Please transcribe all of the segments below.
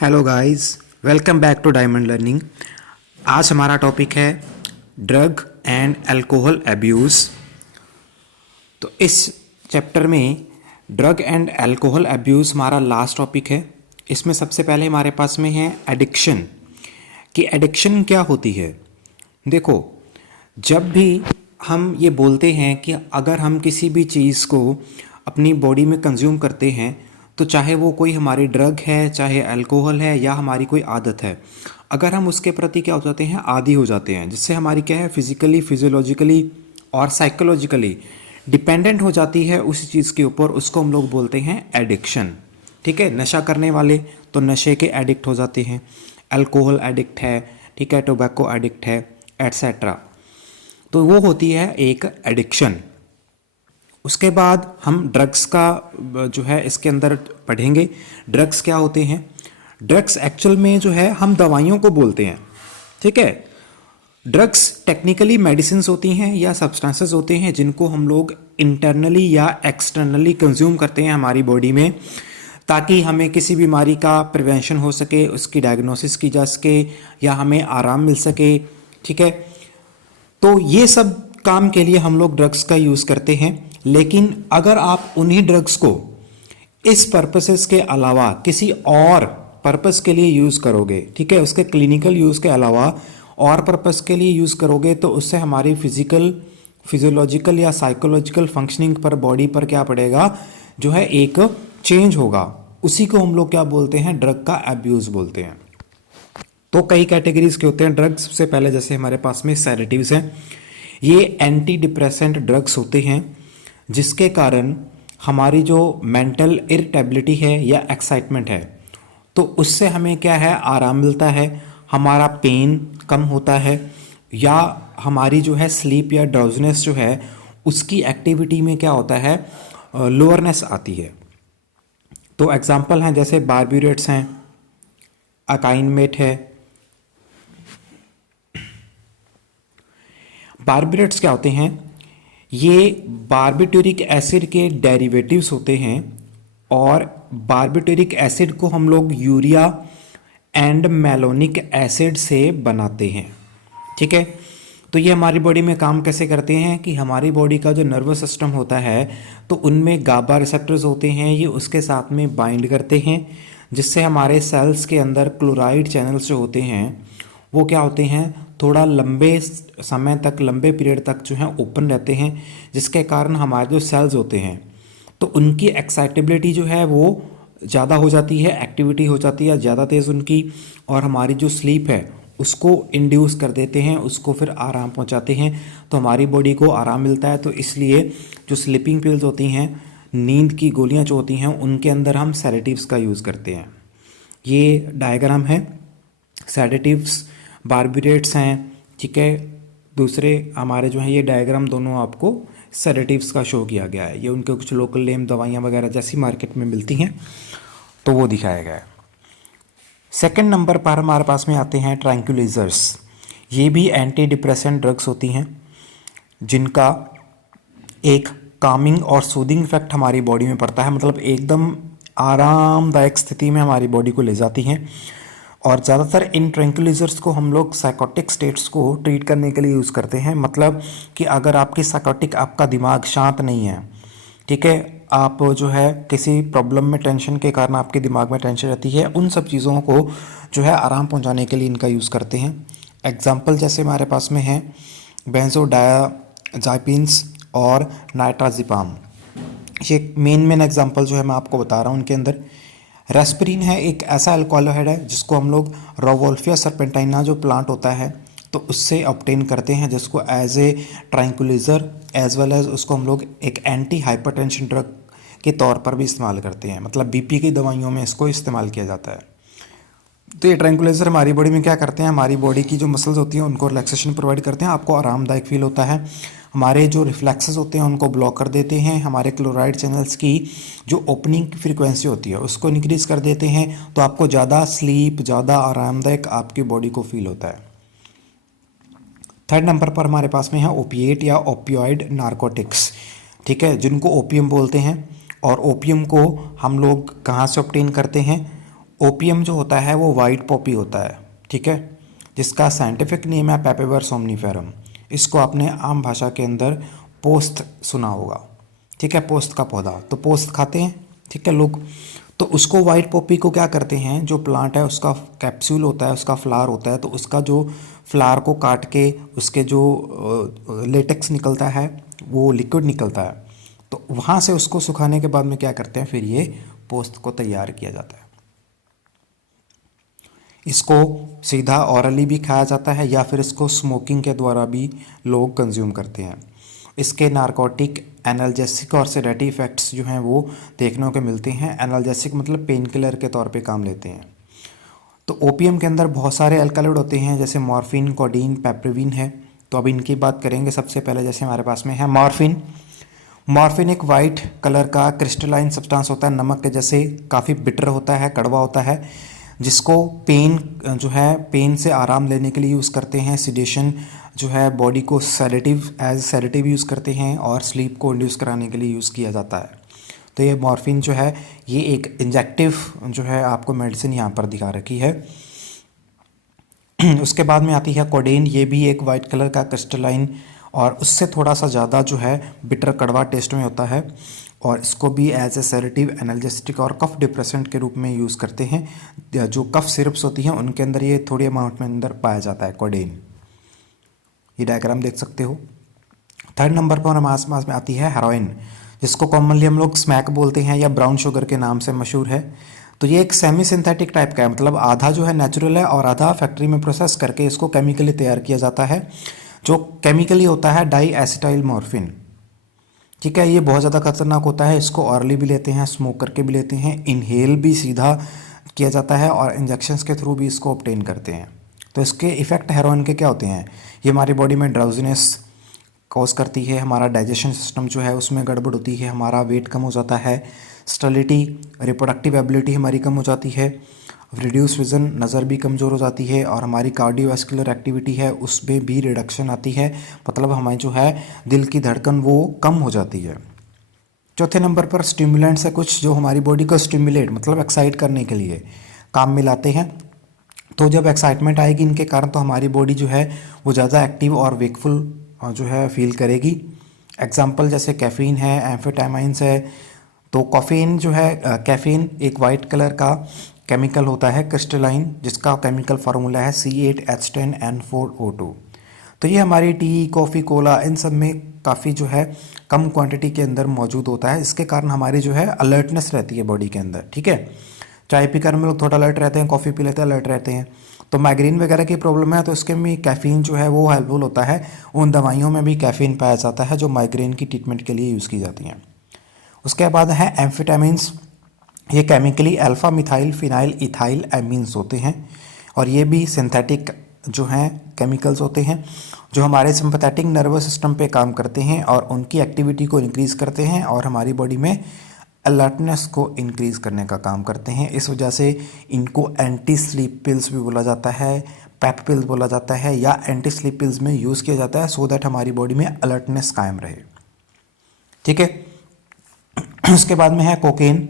Hello guys, welcome back to Diamond Learning. आज हमारा topic है ड्रग एंड अल्कोहल अब्यूज़। तो इस चैप्टर में ड्रग एंड अल्कोहल अब्यूज़ हमारा लास्ट टॉपिक है। इसमें सबसे पहले हमारे पास में है एडिक्शन, कि एडिक्शन क्या होती है। देखो, जब भी हम ये बोलते हैं कि अगर हम किसी भी चीज़ को अपनी बॉडी में कंज्यूम करते हैं, तो चाहे वो कोई हमारी ड्रग है, चाहे अल्कोहल है, या हमारी कोई आदत है, अगर हम उसके प्रति क्या हो जाते हैं, आदी हो जाते हैं, जिससे हमारी क्या है, फिजिकली, फिजियोलॉजिकली और साइकोलॉजिकली डिपेंडेंट हो जाती है उस चीज़ के ऊपर, उसको हम लोग बोलते हैं एडिक्शन। ठीक है, नशा करने वाले तो नशे के एडिक्ट हो जाते हैं, अल्कोहल एडिक्ट है, ठीक है, टोबैको एडिक्ट है, एट्सेट्रा। तो वो होती है एक एडिक्शन। उसके बाद हम ड्रग्स का जो है इसके अंदर पढ़ेंगे। ड्रग्स क्या होते हैं। ड्रग्स एक्चुअल में जो है हम दवाइयों को बोलते हैं। ठीक है, ड्रग्स टेक्निकली मेडिसिन्स होती हैं या सब्सटेंसेस होते हैं जिनको हम लोग इंटरनली या एक्सटर्नली कंज्यूम करते हैं हमारी बॉडी में, ताकि हमें किसी बीमारी का प्रिवेंशन हो सके, उसकी डायग्नोसिस की जा सके, या हमें आराम मिल सके। ठीक है, तो ये सब काम के लिए हम लोग ड्रग्स का यूज़ करते हैं। लेकिन अगर आप उन्हीं ड्रग्स को इस पर्पसेस के अलावा किसी और पर्पस के लिए यूज़ करोगे, ठीक है, उसके क्लिनिकल यूज़ के अलावा और पर्पस के लिए यूज़ करोगे, तो उससे हमारी फिजिकल, फिजियोलॉजिकल या साइकोलॉजिकल फंक्शनिंग पर, बॉडी पर क्या पड़ेगा, जो है एक चेंज होगा। उसी को हम लोग क्या बोलते हैं, ड्रग का अब्यूज़ बोलते हैं। तो कई कैटेगरीज के होते हैं ड्रग्स। सबसे पहले जैसे हमारे पास में सेडेटिव्स हैं। ये एंटी डिप्रेसेंट ड्रग्स होते हैं जिसके कारण हमारी जो मेंटल इरिटेबिलिटी है या एक्साइटमेंट है, तो उससे हमें क्या है, आराम मिलता है, हमारा पेन कम होता है, या हमारी जो है स्लीप या ड्राउजनेस जो है उसकी एक्टिविटी में क्या होता है, लोअरनेस आती है। तो एग्जांपल हैं जैसे बार्बिट्रेट्स हैं, अकाइनमेट है। बार्बिट्रेट्स क्या होते हैं, ये बार्बिटूरिक एसिड के डेरिवेटिव्स होते हैं, और बार्बिटूरिक एसिड को हम लोग यूरिया एंड मेलोनिक एसिड से बनाते हैं। ठीक है, तो ये हमारी बॉडी में काम कैसे करते हैं कि हमारी बॉडी का जो नर्वस सिस्टम होता है, तो उनमें गाबा रिसेप्टर्स होते हैं, ये उसके साथ में बाइंड करते हैं, जिससे हमारे सेल्स के अंदर क्लोराइड चैनल्स जो होते हैं वो क्या होते हैं, थोड़ा लंबे समय तक, लंबे पीरियड तक जो है ओपन रहते हैं, जिसके कारण हमारे जो सेल्स होते हैं तो उनकी एक्साइटेबिलिटी जो है वो ज़्यादा हो जाती है, एक्टिविटी हो जाती है ज़्यादा तेज़ उनकी, और हमारी जो स्लीप है उसको इंड्यूस कर देते हैं, उसको फिर आराम पहुंचाते हैं, तो हमारी बॉडी को आराम मिलता है। तो इसलिए जो स्लीपिंग पिल्स होती हैं, नींद की गोलियां जो होती हैं, उनके अंदर हम सेडेटिव्स का यूज़ करते हैं। ये डायग्राम है, सेडेटिव्स, बार्बिट्रेट्स हैं। ठीक है, दूसरे हमारे जो हैं ये डायग्राम दोनों आपको सेडेटिव्स का शो किया गया है। ये उनके कुछ लोकल नेम दवाइयाँ वगैरह जैसी मार्केट में मिलती हैं, तो वो दिखाया गया है। सेकंड नंबर पर हमारे पास में आते हैं ट्रैंक्विलाइजर्स। ये भी एंटी डिप्रेसेंट ड्रग्स होती हैं जिनका एक कामिंग और सूदिंग इफेक्ट हमारी बॉडी में पड़ता है, मतलब एकदम आरामदायक स्थिति में हमारी बॉडी को ले जाती हैं। और ज़्यादातर इन ट्रैंक्विलाइजर्स को हम लोग साइकोटिक स्टेट्स को ट्रीट करने के लिए यूज़ करते हैं। मतलब कि अगर आपकी साइकोटिक, आपका दिमाग शांत नहीं है, ठीक है, आप जो है किसी प्रॉब्लम में, टेंशन के कारण आपके दिमाग में टेंशन रहती है, उन सब चीज़ों को जो है आराम पहुंचाने के लिए इनका यूज़ करते हैं। एग्जाम्पल जैसे हमारे पास में है बेंजोडायाज़ेपिन्स और नाइट्राजिपाम। ये मेन एग्जाम्पल जो है मैं आपको बता रहा हूँ। उनके अंदर रेस्पिरिन है, एक ऐसा अल्कोहल है जिसको हम लोग रोवोल्फिया सर्पेंटाइना जो प्लांट होता है तो उससे ऑब्टेन करते हैं, जिसको as a tranquilizer as well as उसको हम लोग एक एंटी हाइपरटेंशन ड्रग के तौर पर भी इस्तेमाल करते हैं। मतलब बीपी की दवाइयों में इसको इस्तेमाल किया जाता है। तो ये ट्रैंक्विलाइजर हमारी बॉडी में क्या करते हैं, हमारी बॉडी की जो मसल्स होती हैं उनको रिलैक्सेशन प्रोवाइड करते हैं, आपको आरामदायक फील होता है। हमारे जो रिफ्लेक्सेस होते हैं उनको ब्लॉक कर देते हैं, हमारे क्लोराइड चैनल्स की जो ओपनिंग की फ्रीक्वेंसी होती है उसको इंक्रीज कर देते हैं, तो आपको ज़्यादा स्लीप, ज़्यादा आरामदायक आपकी बॉडी को फील होता है। थर्ड नंबर पर हमारे पास में है ओपिएट या ओपियोइड नारकोटिक्स। ठीक है, जिनको ओपियम बोलते हैं। और ओपियम को हम लोग कहाँ से ऑब्टेन करते हैं, ओपियम जो होता है वो वाइट पॉपी होता है, ठीक है, जिसका साइंटिफिक नेम है पेपेवर सोमनीफेरम। इसको आपने आम भाषा के अंदर पोस्त सुना होगा, ठीक है, पोस्त का पौधा, तो पोस्त खाते हैं, ठीक है लोग। तो उसको वाइट पॉपी को क्या करते हैं, जो प्लांट है उसका कैप्सूल होता है, उसका फ्लावर होता है, तो उसका जो फ्लावर को काट के उसके जो लेटेक्स निकलता है, वो लिक्विड निकलता है, तो वहाँ से उसको सुखाने के बाद में क्या करते हैं, फिर ये पोस्त को तैयार किया जाता है। इसको सीधा ऑरली भी खाया जाता है या फिर इसको स्मोकिंग के द्वारा भी लोग कंज्यूम करते हैं। इसके नारकोटिक, एनाल्जेसिक और सेडेटिव इफेक्ट्स जो हैं वो देखने को मिलते हैं। एनाल्जेसिक मतलब पेन किलर के तौर पे काम लेते हैं। तो ओपियम के अंदर बहुत सारे अल्कलॉइड होते हैं, जैसे मॉर्फिन, कोडीन, पेप्रिविन है। तो अब इनकी बात करेंगे। सबसे पहले जैसे हमारे पास में है मॉर्फिन। मॉर्फिन एक वाइट कलर का क्रिस्टलाइन सब्सटेंस होता है, नमक के जैसे, काफ़ी बिटर होता है, कड़वा होता है, जिसको पेन जो है, पेन से आराम लेने के लिए यूज़ करते हैं। सिडेशन जो है, बॉडी को सेडेटिव, एज सेडेटिव यूज़ करते हैं, और स्लीप को इंड्यूस कराने के लिए यूज़ किया जाता है। तो ये मॉर्फिन जो है, ये एक इंजेक्टिव जो है आपको मेडिसिन यहाँ पर दिखा रखी है। उसके बाद में आती है कोडेन। ये भी एक वाइट कलर का क्रिस्टलाइन और उससे थोड़ा सा ज़्यादा जो है बिटर, कड़वा टेस्ट में होता है, और इसको भी एज ए सेडेटिव, एनाल्जेसिक और कफ डिप्रेसेंट के रूप में यूज़ करते हैं। जो कफ सिरप्स होती हैं उनके अंदर ये थोड़ी अमाउंट में अंदर पाया जाता है कोडेन। ये डायग्राम देख सकते हो। थर्ड नंबर पर हमारे पास में आती है हेरोइन, जिसको कॉमनली हम लोग स्मैक बोलते हैं या ब्राउन शुगर के नाम से मशहूर है। तो ये एक सेमी सिंथेटिक टाइप का है, मतलब आधा जो है नेचुरल है और आधा फैक्ट्री में प्रोसेस करके इसको केमिकली तैयार किया जाता है। जो केमिकली होता है डाई एसिटाइल मॉर्फिन, ठीक है। ये बहुत ज़्यादा खतरनाक होता है। इसको ऑरली भी लेते हैं, स्मोक करके भी लेते हैं, इनहेल भी सीधा किया जाता है, और इंजेक्शंस के थ्रू भी इसको ऑब्टेन करते हैं। तो इसके इफ़ेक्ट हेरोइन के क्या होते हैं, ये हमारी बॉडी में ड्राउजीनेस कॉज करती है, हमारा डाइजेशन सिस्टम जो है उसमें गड़बड़ होती है, हमारा वेट कम हो जाता है, स्टेबिलिटी, रिप्रोडक्टिव एबिलिटी हमारी कम हो जाती है, रिड्यूस विज़न, नज़र भी कमज़ोर हो जाती है, और हमारी कार्डियोवैस्कुलर एक्टिविटी है उसमें भी रिडक्शन आती है, मतलब हमारी जो है दिल की धड़कन वो कम हो जाती है। चौथे नंबर पर स्टिमुलेंट्स है कुछ जो हमारी बॉडी को स्टिमुलेट, मतलब एक्साइट करने के लिए काम में लाते हैं। तो जब एक्साइटमेंट आएगी इनके कारण, तो हमारी बॉडी जो है वो ज़्यादा एक्टिव और वेकफुल जो है फील करेगी। एग्जाम्पल जैसे कैफ़ीन है, एम्फेटामाइंस है। तो कॉफ़ीन जो है, कैफ़ीन एक वाइट कलर का केमिकल होता है क्रिस्टलाइन, जिसका केमिकल फार्मूला है C8H10N4O2। तो ये हमारी टी, कॉफ़ी, कोला, इन सब में काफ़ी जो है कम क्वांटिटी के अंदर मौजूद होता है। इसके कारण हमारी जो है अलर्टनेस रहती है बॉडी के अंदर, ठीक है। चाय पीकर हम लोग थोड़ा अलर्ट रहते हैं, कॉफ़ी पी लेते हैं अलर्ट रहते हैं। तो माइग्रेन वगैरह की प्रॉब्लम है तो इसके में कैफ़ीन जो है वो हेल्पफुल होता है। उन दवाइयों में भी कैफ़ीन पाया जाता है जो माइग्रेन की ट्रीटमेंट के लिए यूज़ की जाती हैं। उसके बाद है एम्फेटामिन्स। ये chemically alpha methyl phenyl ethyl amines होते हैं, और ये भी सिंथेटिक जो हैं केमिकल्स होते हैं, जो हमारे सिंपैथेटिक नर्वस सिस्टम पे काम करते हैं और उनकी एक्टिविटी को इंक्रीज़ करते हैं, और हमारी बॉडी में अलर्टनेस को इंक्रीज़ करने का काम करते हैं। इस वजह से इनको एंटी स्लीप पिल्स भी बोला जाता है, पेप पिल्स बोला जाता है, या एंटी स्लीप पिल्स में यूज़ किया जाता है, सो दैट हमारी बॉडी में अलर्टनेस कायम रहे, ठीक है। उसके बाद में है कोकेन।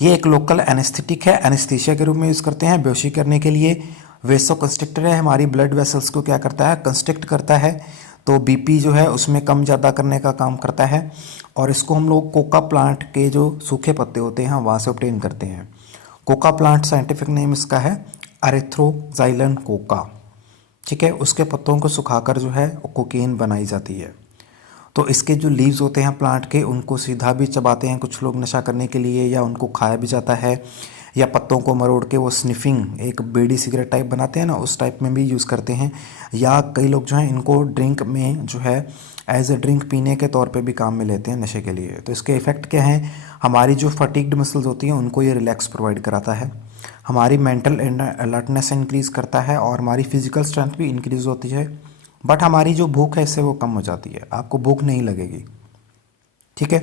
ये एक लोकल एनेस्थेटिक है, एनेस्थीसिया के रूप में यूज़ करते हैं बेहोशी करने के लिए। वेसो कंस्ट्रिक्टर है, हमारी ब्लड वेसल्स को क्या करता है, कंस्ट्रिक्ट करता है। तो बीपी जो है उसमें कम ज़्यादा करने का काम करता है, और इसको हम लोग कोका प्लांट के जो सूखे पत्ते होते हैं वहाँ से ऑब्टेन करते हैं। कोका प्लांट साइंटिफिक नेम इसका है एरिथ्रोजाइलन कोका, ठीक है। उसके पत्तों को सुखाकर जो है कोकेन बनाई जाती है। तो इसके जो लीव्स होते हैं प्लांट के, उनको सीधा भी चबाते हैं कुछ लोग नशा करने के लिए, या उनको खाया भी जाता है, या पत्तों को मरोड़ के वो स्निफिंग, एक बीड़ी सिगरेट टाइप बनाते हैं ना, उस टाइप में भी यूज़ करते हैं। या कई लोग जो हैं इनको ड्रिंक में जो है एज ए ड्रिंक पीने के तौर पे भी काम में लेते हैं नशे के लिए। तो इसके इफ़ेक्ट क्या हैं, हमारी जो फटीग्ड मसल्स होती हैं उनको ये रिलैक्स प्रोवाइड कराता है, हमारी मेंटल अलर्टनेस इंक्रीज़ करता है, और हमारी फिजिकल स्ट्रेंथ भी इंक्रीज़ होती है। बट हमारी जो भूख है इससे वो कम हो जाती है, आपको भूख नहीं लगेगी, ठीक है।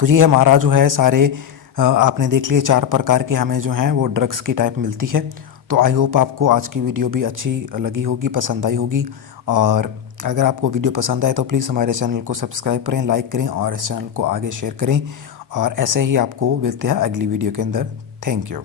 तो ये हमारा जो है सारे आपने देख लिए 4 प्रकार के हमें जो हैं वो ड्रग्स की टाइप मिलती है। तो आई होप आपको आज की वीडियो भी अच्छी लगी होगी, पसंद आई होगी। और अगर आपको वीडियो पसंद आए तो प्लीज़ हमारे चैनल को सब्सक्राइब करें, लाइक करें, और इस चैनल को आगे शेयर करें। और ऐसे ही आपको मिलते हैं अगली वीडियो के अंदर। Thank you.